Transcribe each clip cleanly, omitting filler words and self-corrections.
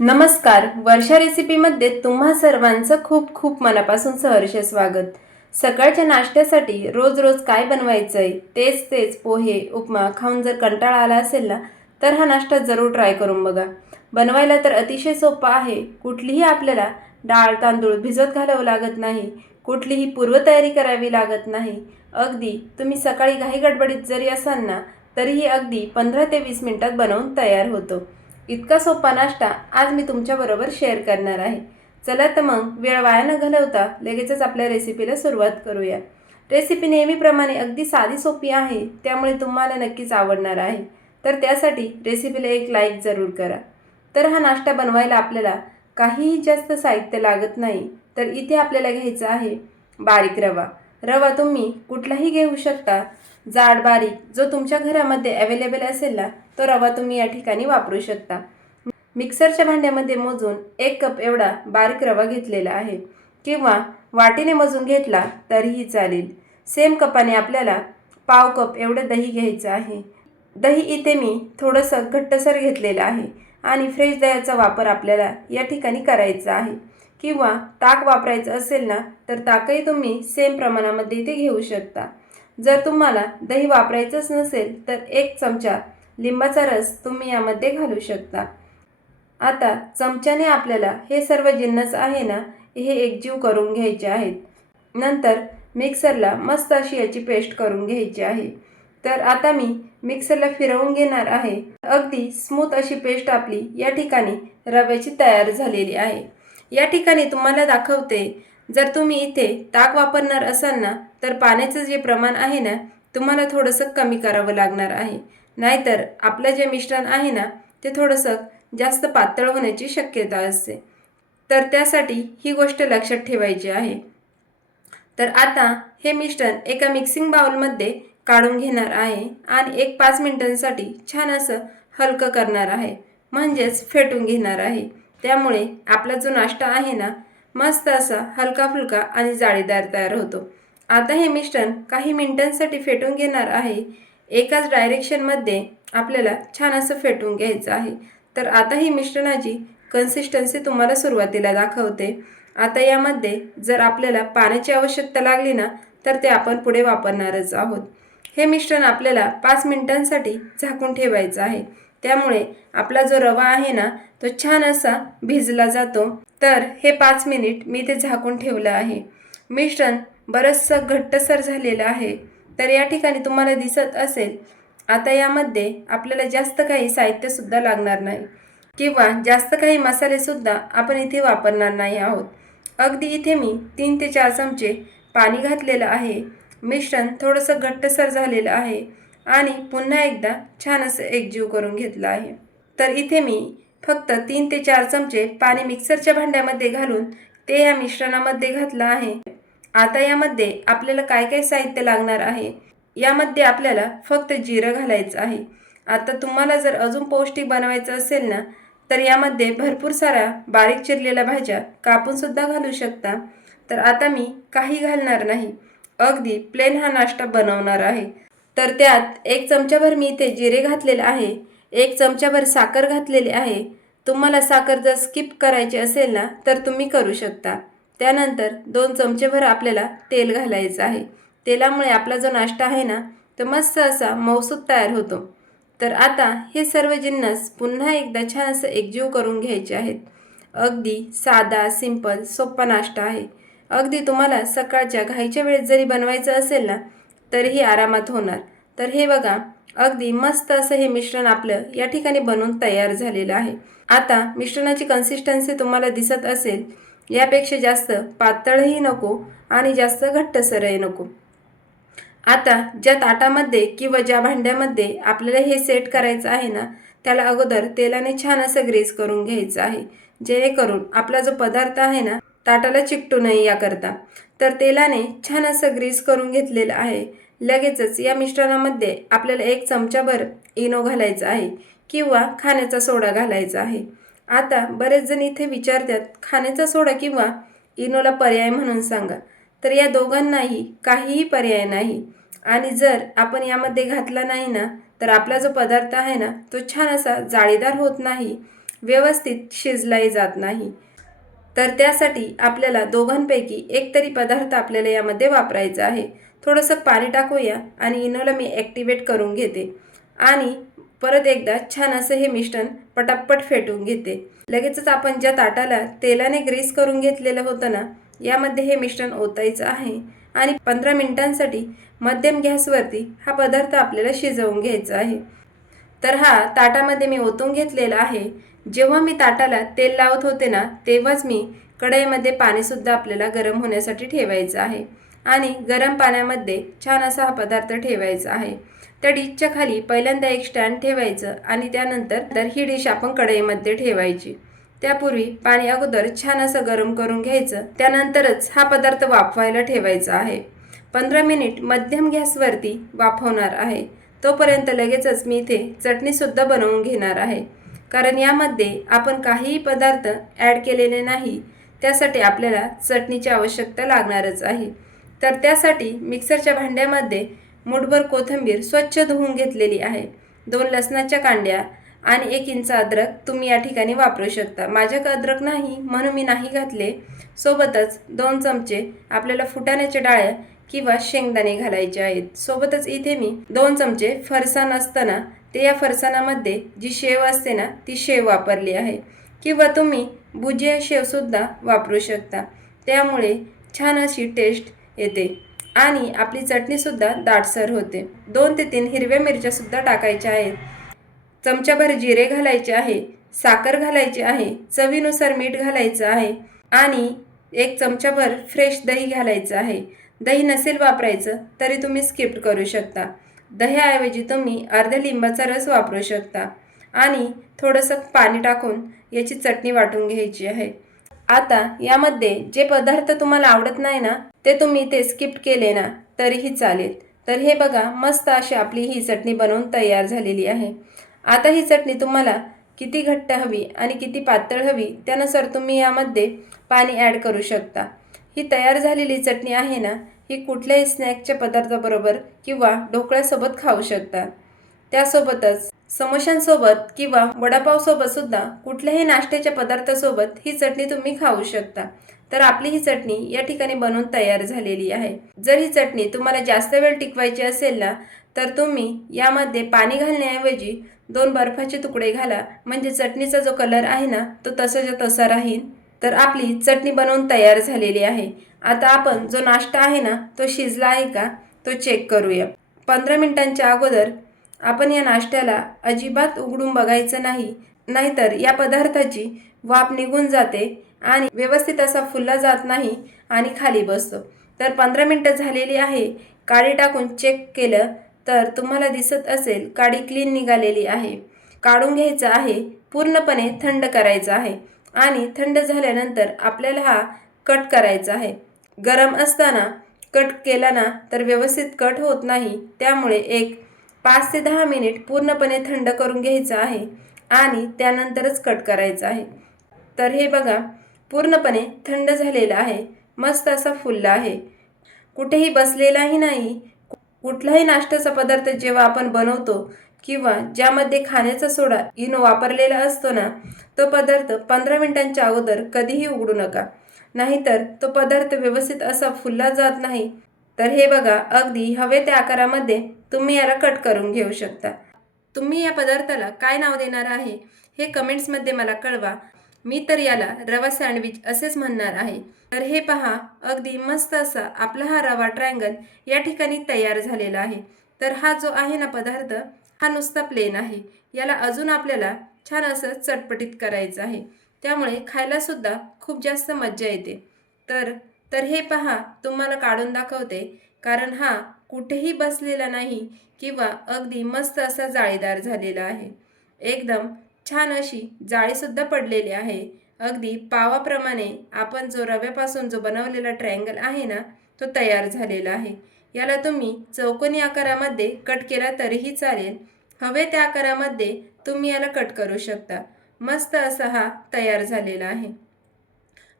नमस्कार. वर्षा रेसिपीमध्ये तुम्हा सर्वांचं खूप खूप मनापासून सहर्ष स्वागत. सकाळच्या नाश्त्यासाठी रोज रोज काय बनवायचंय, तेच तेच पोहे उपमा खाऊन जर कंटाळा आला असेल ना, तर हा नाश्ता जरूर ट्राय करून बघा. बनवायला तर अतिशय सोपा आहे. कुठलीही आपल्याला डाळ तांदूळ भिजत घालावं लागत नाही, कुठलीही पूर्वतयारी करावी लागत नाही. अगदी तुम्ही सकाळी घाई गडबडीत जरी असाल ना, तरीही अगदी 15 ते 20 मिनिटात बनवून तयार होतो. इतका सोपा नाश्ता आज मी तुमच्याबरोबर शेअर करणार आहे. चला तर मग वेळ वाया न घालवता लगेचच आपल्या रेसिपीला सुरुवात करूया. रेसिपी नेहमीप्रमाणे अगदी साधी सोपी आहे, त्यामुळे तुम्हाला नक्कीच आवडणार आहे. तर त्यासाठी रेसिपीला एक लाईक जरूर करा. तर हा नाश्ता बनवायला आपल्याला काहीही जास्त साहित्य लागत नाही. तर इथे आपल्याला घ्यायचा आहे बारीक रवा. रवा तुम्ही कुठलाही घेऊ शकता. जाड बारीक जो तुमच्या घरामध्ये अवेलेबल असेल ना, तो रवा तुम्ही या ठिकाणी वापरू शकता. मिक्सरच्या भांड्यामध्ये मोजून 1 कप एवढा बारीक रवा घेतलेला आहे, किंवा वाटीने मोजून घेतला तरीही चालेल. सेम कपाने आपल्याला पाव कप एवढं दही घ्यायचं आहे. दही इथे मी थोडंसं घट्टसर घेतलेलं आहे आणि फ्रेश दह्याचा वापर आपल्याला या ठिकाणी करायचा आहे. किंवा ताक वापरायचं असेल ना, तर ताकही तुम्ही सेम प्रमाणामध्ये इथे घेऊ शकता. जर तुम्हाला दही वापरायचंच नसेल तर 1 चमचा लिंबाचा रस तुम्ही यामध्ये घालू शकता. आता चमच्याने आपल्याला हे सर्व जिन्नस आहे ना, हे एकजीव करून घ्यायचे आहेत. नंतर मिक्सरला मस्त अशी याची पेस्ट करून घ्यायची आहे. तर आता मी मिक्सरला फिरवून घेणार आहे. अगदी स्मूथ अशी पेस्ट आपली या ठिकाणी रव्याची तयार झालेली आहे. या ठिकाणी तुम्हाला दाखवते, जर तुम्ही इथे ताक वापरणार असाल ना, तर पाण्याचं जे प्रमाण आहे ना, तुम्हाला थोडंसं कमी करावं लागणार आहे. नाहीतर आपलं जे मिश्रण आहे ना, ते थोडंसं जास्त पातळ होण्याची शक्यता असते. तर त्यासाठी ही गोष्ट लक्षात ठेवायची आहे. तर आता हे मिश्रण एका मिक्सिंग बाउलमध्ये काढून घेणार आहे आणि 5 मिनिटांसाठी छान असं हलकं करणार आहे, म्हणजेच फेटून घेणार आहे. त्यामुळे आपला जो नाश्ता आहे ना, मस्त असा हलका फुलका आणि जाळीदार तयार होतो. आता हे मिश्रण काही मिनिटांसाठी फेटून घेणार आहे. एकाच डायरेक्शनमध्ये आपल्याला छान असं फेटून घ्यायचं आहे. तर आता ही मिश्रणाची कन्सिस्टन्सी तुम्हाला सुरुवातीला दाखवते. आता यामध्ये जर आपल्याला पाण्याची आवश्यकता लागली ना, तर ते आपण पुढे वापरणारच आहोत. हे मिश्रण आपल्याला 5 मिनिटांसाठी झाकून ठेवायचं आहे. त्यामुळे आपला जो रवा आहे ना, तो छान असा भिजला जातो. तर हे 5 मिनिट मी ते झाकून ठेवलं आहे. मिश्रण बरंचसं घट्टसर झालेलं आहे. तर या ठिकाणी तुम्हाला दिसत असेल, आता यामध्ये आपल्याला जास्त काही साहित्यसुद्धा लागणार नाही, किंवा जास्त काही मसालेसुद्धा आपण इथे वापरणार नाही आहोत. अगदी इथे मी 3 ते 4 चमचे पाणी घातलेलं आहे. मिश्रण थोडंसं घट्टसर झालेलं आहे आणि पुन्हा एकदा छान असं एकजीव करून घेतलं आहे. तर इथे मी फक्त 3 ते 4 चमचे पाणी मिक्सरच्या भांड्यामध्ये घालून ते या मिश्रणामध्ये घातलं आहे. आता यामध्ये आपल्याला काय काय साहित्य लागणार आहे. यामध्ये आपल्याला फक्त जिरं घालायचं आहे. आता तुम्हाला जर अजून पौष्टिक बनवायचं असेल ना, तर यामध्ये भरपूर साऱ्या बारीक चिरलेल्या भाज्या कापूनसुद्धा घालू शकता. तर आता मी काही घालणार नाही, अगदी प्लेन हा नाश्ता बनवणार आहे. तर त्यात 1 चमचाभर मी इथे जिरे घातलेले आहे, 1 चमचाभर साखर घातलेली आहे. तुम्हाला साखर जर स्किप करायची असेल ना, तर तुम्ही करू शकता. त्यानंतर 2 चमचेभर आपल्याला तेल घालायचं आहे. तेलामुळे आपला जो नाश्ता आहे ना, तो मस्त असा मऊसूत तयार होतो. तर आता हे सर्व जिन्नस पुन्हा एकदा छान असं एकजीव करून घ्यायचे आहेत. अगदी साधा सिंपल सोपा नाश्ता आहे. अगदी तुम्हाला सकाळच्या घाईच्या वेळेत जरी बनवायचं असेल ना, तरीही आरामात होणार. तर हे बघा, अगदी मस्त असं हे मिश्रण आपलं या ठिकाणी बनवून तयार झालेलं आहे. आता मिश्रणाची कन्सिस्टन्सी तुम्हाला दिसत असेल, यापेक्षा जास्त पातळही नको आणि जास्त घट्टसरही नको. आता ज्या ताटामध्ये किंवा ज्या भांड्यामध्ये आपल्याला हे सेट करायचं आहे ना, त्याला अगोदर तेलाने छान असं ग्रीस करून घ्यायचं आहे, जेणेकरून आपला जो पदार्थ आहे ना, ताटाला चिकटू नये याकरता. तर तेलाने छान असं ग्रीस करून घेतलेलं आहे. लगेचच या मिश्रणामध्ये आपल्याला 1 चमचाभर इनो घालायचा आहे, किंवा खाण्याचा सोडा घालायचा आहे. आता बरेच जण इथे विचारतात, खाण्याचा सोडा किंवा इनोला पर्याय म्हणून सांगा. तर या दोघांनाही काहीही पर्याय नाही. आणि जर आपण यामध्ये घातला नाही ना, तर आपला जो पदार्थ आहे ना, तो छान असा जाळीदार होत नाही व्यवस्थित शिजलाही जात नाही। तर त्यासाठी आपल्याला दोघांपैकी एक तरी पदार्थ आपल्याला यामध्ये वापरायचा आहे। थोडंसं पाणी टाकूया आणि इनोला मी ॲक्टिवेट करून घेते आणि परत एकदा छान असं हे मिश्रण पटापट फेटून घेते। लगेचच आपण ज्या ताटाला तेलाने ग्रीस करून घेतलेलं होतं ना, यामध्ये हे मिश्रण ओतायचं आहे आणि 15 मिनिटांसाठी मध्यम गॅसवरती हा पदार्थ आपल्याला शिजवून घ्यायचा आहे। तर हा ताटामध्ये मी ओतून घेतलेला आहे। जेव्हा मी ताटाला तेल लावत होते ना, तेव्हाच मी कढईमध्ये पाणीसुद्धा आपल्याला गरम होण्यासाठी ठेवायचं आहे आणि गरम पाण्यामध्ये छान असा हा पदार्थ ठेवायचा आहे। त्या डिशच्या खाली पहिल्यांदा एक स्टँड ठेवायचं आणि त्यानंतर ही डिश आपण कढईमध्ये ठेवायची। त्यापूर्वी पाणी अगोदर छान असं गरम करून घ्यायचं, त्यानंतरच हा पदार्थ वाफवायला ठेवायचा आहे। 15 मिनिट मध्यम गॅसवरती वाफवणार आहे। तोपर्यंत लगेचच मी इथे चटणीसुद्धा बनवून घेणार आहे, कारण यामध्ये आपण काहीही पदार्थ ॲड केलेले नाही, त्यासाठी आपल्याला चटणीची आवश्यकता लागणारच आहे। तर त्यासाठी मिक्सरच्या भांड्यामध्ये मूठभर कोथिंबीर स्वच्छ धुवून घेतलेली आहे, 2 लसणाच्या कांड्या आणि 1 इंच अद्रक तुम्ही या ठिकाणी वापरू शकता। माझ्याकडे अद्रक नाही म्हणून मी नाही घातले। सोबतच 2 चमचे आपल्याला फुटाण्याच्या डाळ्या किंवा शेंगदाणे घालायचे आहेत। सोबतच इथे मी 2 चमचे फरसाण असतं ना, ते या फरसाणामध्ये जी शेव असते ना, ती शेव वापरली आहे किंवा तुम्ही भुजिया शेवसुद्धा वापरू शकता, त्यामुळे छान अशी टेस्ट येते आणि आपली चटणीसुद्धा दाटसर होते। 2 ते 3 हिरव्या मिरच्यासुद्धा टाकायच्या आहेत, चमच्याभर जिरे घालायचे आहे, साखर घालायची आहे, चवीनुसार मीठ घालायचं आहे आणि 1 चमचाभर फ्रेश दही घालायचं आहे। दही नसेल वापरायचं तरी तुम्ही स्किप करू शकता। दह्याऐवजी तुम्ही अर्ध्या लिंबाचा रस वापरू शकता आणि थोडंसं पाणी टाकून याची चटणी वाटून घ्यायची आहे। आता यामध्ये जे पदार्थ तुम्हाला आवडत नाही ना, ते तुम्ही ते स्किप केले ना तरीही चालेल। तर हे बघा, मस्त अशी आपली ही चटणी बनवून तयार झालेली आहे। आता ही चटणी तुम्हाला किती घट्ट हवी आणि किती पातळ हवी त्यानुसार तुम्ही यामध्ये पाणी ॲड करू शकता। ही तयार झालेली चटणी आहे ना, ही कुठल्याही स्नॅक्सच्या पदार्थाबरोबर किंवा ढोकळ्यासोबत खाऊ शकता। त्यासोबतच समोशांसोबत किंवा वडापावसोबतसुद्धा कुठल्याही नाश्त्याच्या पदार्थासोबत ही चटणी तुम्ही खाऊ शकता। तर आपली ही चटणी या ठिकाणी बनवून तयार झालेली आहे। जर ही चटणी तुम्हाला जास्त वेळ टिकवायची असेल ना, तर तुम्ही यामध्ये पाणी घालण्याऐवजी 2 बर्फाचे तुकडे घाला, म्हणजे चटणीचा जो कलर आहे ना, तो तसाच्या तसा राहील। तर आपली चटणी बनवून तयार झालेली आहे। आता आपण जो नाश्ता आहे ना, तो शिजला आहे का तो चेक करूया। 15 मिनिटांच्या अगोदर आपण या नाश्त्याला अजिबात उघडून बघायचं नाही, नाहीतर या पदार्थाची वाफ निघून जाते आणि व्यवस्थित असा फुलला जात नाही आणि खाली बसतो। तर 15 मिनिटं झालेली आहे। काडी टाकून चेक केलं तर तुम्हाला दिसत असेल काडी क्लीन निघालेली आहे। काढून घ्यायचं आहे, पूर्णपणे थंड करायचं आहे आणि थंड झाल्यानंतर आपल्याला हा कट करायचा आहे। गरम असताना कट केला ना तर व्यवस्थित कट होत नाही, त्यामुळे एक 5 ते 10 मिनिट पूर्णपणे थंड करून घ्यायचं आहे आणि त्यानंतरच कट करायचं आहे। तर हे बघा, पूर्णपणे थंड झालेलं आहे, मस्त असा फुलला आहे, कुठेही बसलेलाही नाही। कुठलाही नाश्त्याचा पदार्थ जेव्हा आपण बनवतो किंवा ज्यामध्ये खाण्याचा सोडा इनो वापरलेला असतो ना, तो पदार्थ 15 मिनिटांच्या अगोदर कधीही उघडू नका, नाहीतर तो पदार्थ व्यवस्थित असा फुलला जात नाही। तर हे बघा, अगदी हवे त्या आकारामध्ये तुम्ही याला कट करून घेऊ शकता। तुम्ही या पदार्थाला काय नाव देणार आहे हे कमेंट्समध्ये मला कळवा। मी तर याला रवा सँडविच असेच म्हणणार आहे। तर हे पहा, अगदी मस्त असा आपला हा रवा ट्रायंगल या ठिकाणी तयार झालेला आहे। तर हा जो आहे ना पदार्थ, हा नुसता प्लेन आहे, याला अजून आपल्याला छान असं चटपटीत करायचं आहे, त्यामुळे खायलासुद्धा खूप जास्त मज्जा येते। तर तर हे पहा, तुम्हाला काढून दाखवते, कारण हा कुठेही बसलेला नाही किंवा अगदी मस्त असा जाळीदार झालेला आहे। एकदम छान अशी जाळीसुद्धा पडलेली आहे। अगदी पावाप्रमाणे आपण जो रव्यापासून जो बनवलेला ट्रायंगल आहे ना, तो तयार झालेला आहे। याला तुम्ही चौकोनी आकारामध्ये कट केला तरीही चालेल, हवे त्या आकारामध्ये तुम्ही याला कट करू शकता। मस्त असा हा तयार झालेला आहे।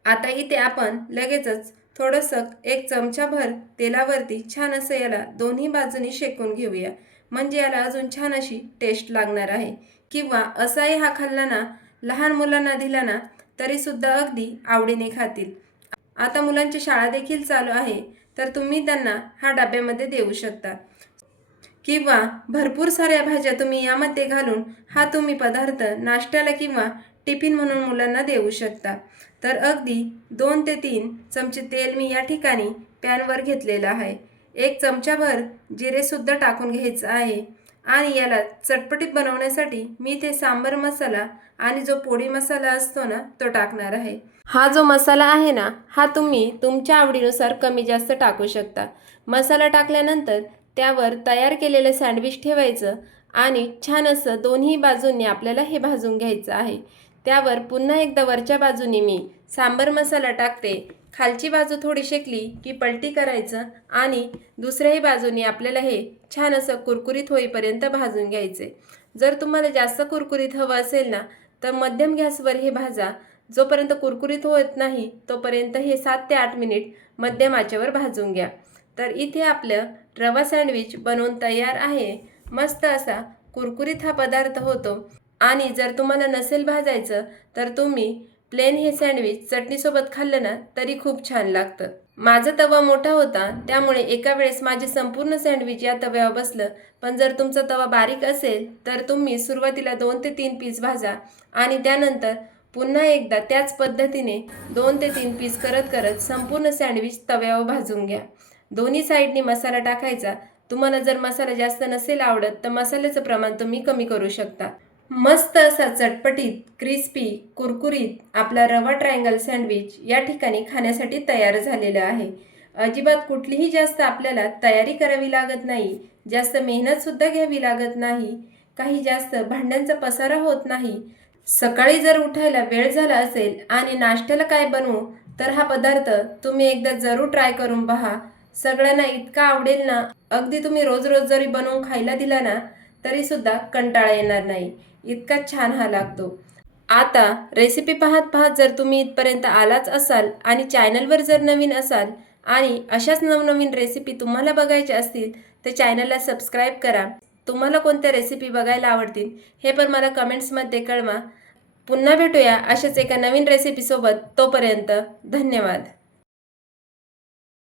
आता इथे आपण लगेचच थोडंसं 1 चमचाभर तेलावरती छान असं याला दोन्ही बाजूनी शेकून घेऊया, म्हणजे याला अजून छान अशी टेस्ट लागणार आहे। किंवा असाही हा खाल्ला ना लहान मुलांना दिला ना तरीसुद्धा अगदी आवडीने खातील. आता मुलांची शाळा देखील चालू आहे, तर तुम्ही त्यांना हा डब्यामध्ये देऊ शकता. किंवा भरपूर साऱ्या भाज्या तुम्ही यामध्ये घालून हा तुम्ही पदार्थ नाश्त्याला किंवा टिफिन म्हणून मुलांना देऊ शकता. तर अगदी 2 ते 3 चमचे तेल मी या ठिकाणी पॅनवर घेतलेलं आहे. 1 चमचाभर जिरेसुद्धा टाकून घ्यायचं आहे आणि याला चटपटीत बनवण्यासाठी मी ते सांबर मसाला आणि जो पोळी मसाला असतो ना तो टाकणार आहे. हा जो मसाला आहे ना हा तुम्ही तुमच्या आवडीनुसार कमी जास्त टाकू शकता. मसाला टाकल्यानंतर त्यावर तयार केलेलं सँडविच ठेवायचं आणि छान असं दोन्ही बाजूंनी आपल्याला हे भाजून घ्यायचं आहे. त्यावर पुन्हा एकदा वरच्या बाजूने मी सांबर मसाला टाकते. खालची बाजू थोडी शेकली की पलटी करायचं आणि दुसऱ्याही बाजूने आपल्याला हे छान असं कुरकुरीत होईपर्यंत भाजून घ्यायचे. जर तुम्हाला जास्त कुरकुरीत हवं असेल ना तर मध्यम गॅसवर हे भाजा. जोपर्यंत कुरकुरीत होत नाही तोपर्यंत हे 7 ते 8 मिनिट मध्यम आचेवर भाजून घ्या. तर इथे आपलं रवा सँडविच बनवून तयार आहे. मस्त असा कुरकुरीत हा पदार्थ होतो. आणि जर तुम्हाला नसेल भाजायचं तर तुम्ही प्लेन हे सँडविच चटणीसोबत खाल्लं ना तरी खूप छान लागतं. माझा तवा मोठा होता त्यामुळे एका वेळेस माझे संपूर्ण सँडविच या तव्यावर बसलं. पण जर तुमचा तवा बारीक असेल तर तुम्ही सुरुवातीला 2 ते 3 पीस भाजा आणि त्यानंतर पुन्हा एकदा त्याच पद्धतीने 2 ते 3 पीस करत करत संपूर्ण सँडविच तव्यावर भाजून घ्या. दोन्ही साईडनी मसाला टाकायचा. तुम्हाला जर मसाला जास्त नसेल आवडत तर मसाल्याचं प्रमाण तुम्ही कमी करू शकता. मस्त असा चटपटीत क्रिस्पी कुरकुरीत आपला रवा ट्रायंगल सँडविच या ठिकाणी खाण्यासाठी तयार झालेलं आहे. अजिबात कुठलीही जास्त आपल्याला तयारी करावी लागत नाही, जास्त मेहनतसुद्धा घ्यावी लागत नाही, काही जास्त भांड्यांचा पसारा होत नाही. सकाळी जर उठायला वेळ झाला असेल आणि नाश्त्याला काय बनवू तर हा पदार्थ तुम्ही एकदा जरूर ट्राय करून पहा. सगळ्यांना इतका आवडेल ना, अगदी तुम्ही रोज रोज जरी बनवून खायला दिला ना तरीसुद्धा कंटाळा येणार नाही, इतका छान हा लागतो. आता रेसिपी पाहत पाहत जर तुम्ही इथपर्यंत आलाच असाल आणि चॅनलवर जर नवीन असाल आणि अशाच नवनवीन रेसिपी तुम्हाला बघायच्या असतील तर चॅनलला सबस्क्राईब करा. तुम्हाला कोणत्या रेसिपी बघायला आवडतील हे पण मला कमेंट्समध्ये कळवा. पुन्हा भेटूया अशाच एका नवीन रेसिपीसोबत. तोपर्यंत धन्यवाद.